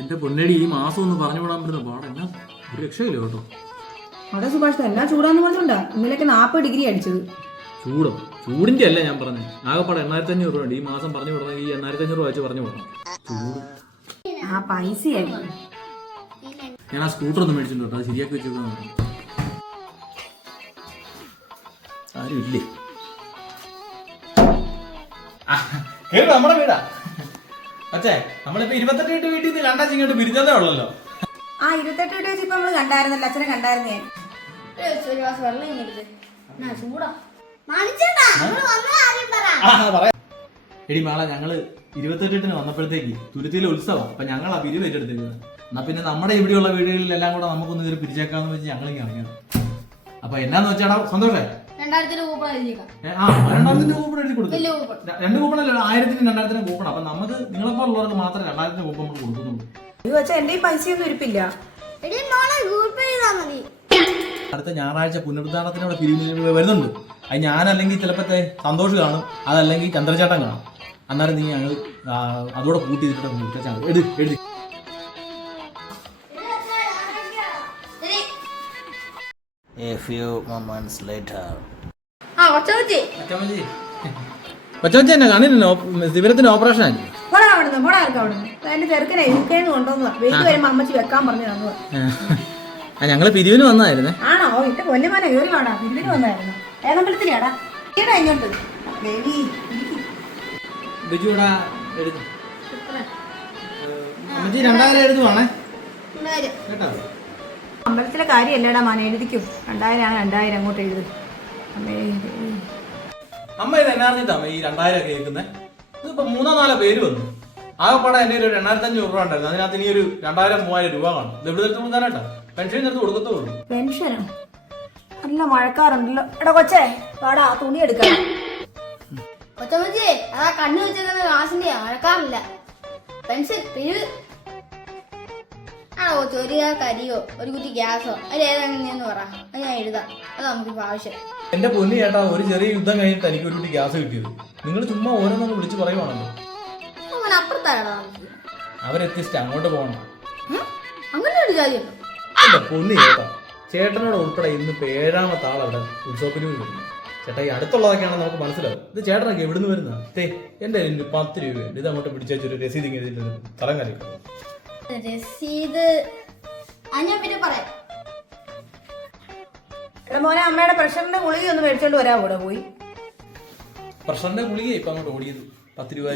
എന്റെ പൊന്നടി ഈ മാസം ഒന്ന് പറഞ്ഞു വിടാൻ പറ്റുന്ന പാടെന്നാ ഒരു രക്ഷയില്ല കേട്ടോ. അതെ സുഭാഷ്, എന്നാ ചൂടാന്ന് പറഞ്ഞോണ്ടാ ഇന്നലെയൊക്കെ 40 ഡിഗ്രി അടിച്ചത്. ചൂടോ? ചൂടിന്റെ അല്ല ഞാൻ പറഞ്ഞത്. ആകെപ്പാടെ 8500 രൂപ ഉണ്ട് ഈ മാസം പറഞ്ഞു വിടണം. ഈ 8500 വെച്ച് പറഞ്ഞു വിടണം. ചൂട് ആ പൈസയായി. ഞാൻ ആ സ്കൂട്ടർ ഒന്ന് മേടിച്ചിട്ടുണ്ട് കേട്ടോ. അത് ശരിയാക്കി വെച്ചേക്കാൻ ആരും ഇല്ലേ? നമ്മുടെ വീടാ അച്ഛേ. നമ്മളിപ്പോ 28 വീട്ടിൽ നിന്ന് കണ്ടാച്ച് ഇങ്ങോട്ട് പിരിഞ്ഞതേ ഉള്ളല്ലോ. ആ 28 വെച്ച് ഇപ്പൊ നമ്മള് കണ്ടായിരുന്നല്ലോ, അച്ഛനെ കണ്ടായിരുന്നേ. എടി മാള, ഞങ്ങള് 28 വന്നപ്പോഴത്തേക്ക് തുരുത്തിയിലെ ഉത്സവം. അപ്പൊ ഞങ്ങൾ ആ പിരിവ് ഏറ്റെടുത്തേക്കുന്നത്. എന്നാ പിന്നെ നമ്മുടെ ഇവിടെയുള്ള വീടുകളിലെല്ലാം കൂടെ നമുക്കൊന്ന് ഇതിൽ പിരിച്ചേക്കാന്ന് വെച്ച് ഞങ്ങളിങ്ങനെ ഇറങ്ങിയത്. അപ്പൊ എന്നാന്ന് വെച്ചാടാ സന്തോഷേ, 2000 രൂപ എഴുതി 2000 കൂപ്പൺ എഴുതി കൊടുക്കും. 2 കൂപ്പണല്ലോ, 1000-നും 2000-നും കൂപ്പൺ. അപ്പൊ നമുക്ക് നിങ്ങളെപ്പോലുള്ളവർക്ക് മാത്രമേ 2000 കൂപ്പൺ നമ്മൾ കൊടുക്കുന്നുള്ളൂ. ഇത് വെച്ചാൽ എന്റെ പൈസയൊന്നും ഇരിപ്പില്ല. അടുത്ത ഞായറാഴ്ച പുനരുദ്ധാരണത്തിനോട് പിരിവ് വരുന്നുണ്ട്. അത് ഞാനല്ലെങ്കിൽ ചിലപ്പോഴത്തെ സന്തോഷ് കാണും, അതല്ലെങ്കിൽ ചന്ദ്രചേട്ടൻ കാണും. അന്നേരം നീ ഞങ്ങൾ അതോടെ കൂട്ടി എഴുതി എഴുതി. A few moments later. കൊച്ചമ്മച്ചി എന്നെ കണ്ണിന് ശിവരത്തിന് ഓപ്പറേഷൻ ആയി. എന്റെ ചെറുക്കനെ UK കൊണ്ടുവന്നതാ. വെയിൽ വരുമ്പോ അമ്മച്ചി വെക്കാൻ പറഞ്ഞു തന്നു. ഞങ്ങള് പിരിവിന് വന്നതായിരുന്നേ. ആണോ? ഇന്റെ പൊന്നുമാനെ കയറി വേടാ. പിരിവിന് വന്നായിരുന്നു. ഏതമ്പലത്തിലാടാ ഇങ്ങോട്ട് ബിജുടാ എഴുതി. അമ്മച്ചി 2000 എഴുതുവാണേ കേട്ടോ. അമ്പലത്തിലെ കാര്യമല്ലേടാ മാന, എഴുതിക്കും. 2000 ആണ്, 2000 അങ്ങോട്ട് എഴുതി. അമ്മ ഇത് എന്നാ അറിഞ്ഞിട്ടാ ഈ 2000 ഒക്കെ കേൾക്കുന്നേ? ഇതിപ്പോ 3-4 പേര് വന്നു. ആകെപ്പാടെ എന്റെ ഒരു 2500 രൂപ ഉണ്ടായിരുന്നു. അതിനകത്ത് ഇനി ഒരു 2000-3000 രൂപ കാണും. ഇത് എവിടെ എടുത്ത് കൊടുക്കാനായിട്ടാ? പെൻഷൻ എടുത്ത് കൊടുക്കത്തുള്ളൂ. പെൻഷനോ? നല്ല മഴക്കാറുണ്ടല്ലോ. എടാ കൊച്ചേ, വാടാ തുണി എടുക്കാം. കൊച്ചമ്മച്ചി, അതാ കണ്ണു വെച്ചേക്കുന്ന കാശിന്റെ മഴക്കാറില്ല. പെൻഷൻ പിരിവ് ആണോ? ഒരു കരിയോ ഒരു കുറ്റി ഗ്യാസോ അതിലേതെങ്ങനെയെന്ന് പറ, അത് ഞാൻ എഴുതാം. അത് നമുക്കിപ്പോ ആവശ്യം. എന്റെ പൊന്നി ചേട്ടാ, ഒരു ചെറിയ യുദ്ധം കഴിഞ്ഞിട്ട് എനിക്ക് ഒരു കുട്ടി ഗ്യാസ് കിട്ടിയത്. നിങ്ങൾ ചുമ്മാ ഓരോന്നൊക്കെ വിളിച്ച് പറയുവാണല്ലോ. അങ്ങനെ അപ്പുറത്താണോ? അവരെത്തിച്ചിട്ട് അങ്ങോട്ട് പോകണം. അങ്ങനെ ഒരു കാര്യമുണ്ടോ? എന്റെ പൊന്നി ചേട്ടാ, ചേട്ടനോട് ഉൾപ്പെടെ ഇന്ന് 7ാമത്തെ ആളവിടെ ഉത്സവത്തിന് വരുന്നു. ചേട്ടാ, ഈ അടുത്തുള്ളതൊക്കെയാണ് നമുക്ക് മനസ്സിലാവും. ഇത് ചേട്ടനൊക്കെ എവിടുന്ന് വരുന്ന? എന്റെ 10 രൂപയുണ്ട്. ഇത് അങ്ങോട്ട് പിടിച്ചൊരു രസീത് ഇങ്ങനെ തലം കറിക്കും. രസീത് ഞാൻ പിന്നെ പറയാം. എടാ മോനെ, അമ്മയുടെ പ്രഷറിന്റെ ഗുളിക ഒന്ന് മേടിച്ചോണ്ട് വരാൻ കൂടെ പോയി. പ്രഷറിന്റെ ഗുളിക ഇപ്പൊ അങ്ങോട്ട് ഓടിയത് 10 രൂപ.